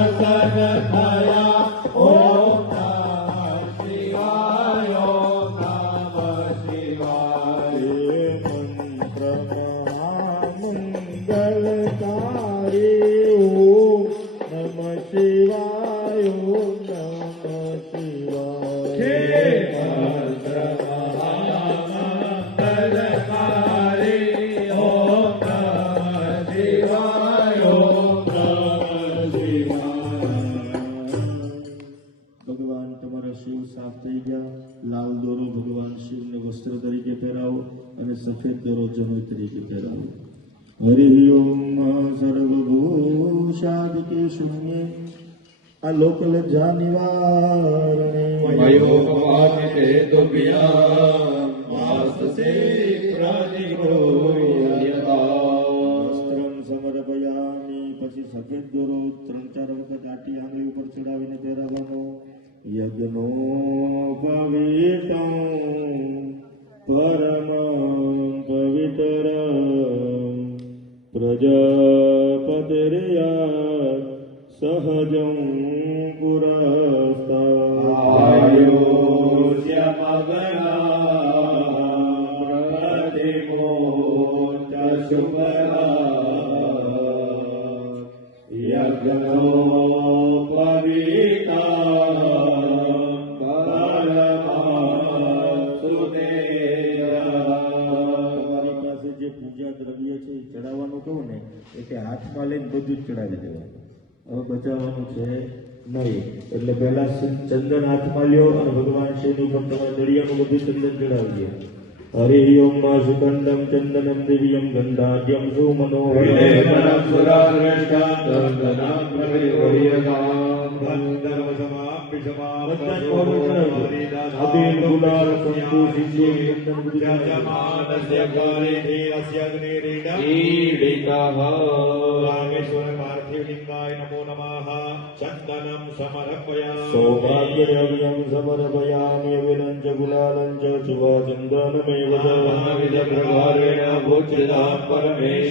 પ્રસન્ન થયા. ઓમ નમઃ શિવાય, ઓમ નમઃ શિવાય. મંત્ર મહામંગલકારી. ઓમ નમઃ શિવાય, ઓમ નમઃ શિવાય. મંત્ર મહામંગલકારી. ઓમ નમઃ શિવાય, ઓમ નમઃ શિવાય. ભગવાન તમારા શિવ સાફ થઈ ગયા. લાલ દોરો ભગવાન શિવને વસ્ત્ર તરીકે પહેરાવો અને સફેદ દોરો જનોઈ તરીકે પહેરાવો. હરિ ઓમ સર્વભૂષાદિકે શૂન્ય આલોકલજ્જા નિવારણે મયોપવાદિતે તુભ્યં વાસસે પ્રતિગૃહ્યતા. વસ્ત્રમ સમર્પયામિ. પછી સફેદ દોરો 3-4 વખત આટી આંગળી ઉપર ચડાવીને પહેરાવવાનો. યજ્ઞો પવિત્રં પરમ પવિત્રમ પ્રજાપતિર્યા સહજં પુરસ્તા. આયુષ્યમગ્ના પ્રતિમોચ શુભલા. યજ્ઞો પૂજા દ્રવ્ય છે એ ચડાવવાનું કહું ને એટલે હાથમાં લઈને બધું જ ચડાવી દેવાનું. હવે બચાવવાનું છે નહીં. એટલે પહેલા ચંદન હાથમાં લ્યો અને ભગવાન શિવની ઉપર તમારા દળિયાનું બધું ચંદન ચડાવી દો. હરિ ઓમ માં સુગંધમ ચંદનમ દિવ્યમ ગંધાદ્યમ સુમનોહરમ. ચંદનમ સમર્પયામિ. સૌભાગ્યદ્રવ્યમ સમર્પયામિ. અવિરંચ ગુલાલંચ શુભચંદનમેવ ચ. પ્રકારેણ ભોજિતા પરમેશ્વર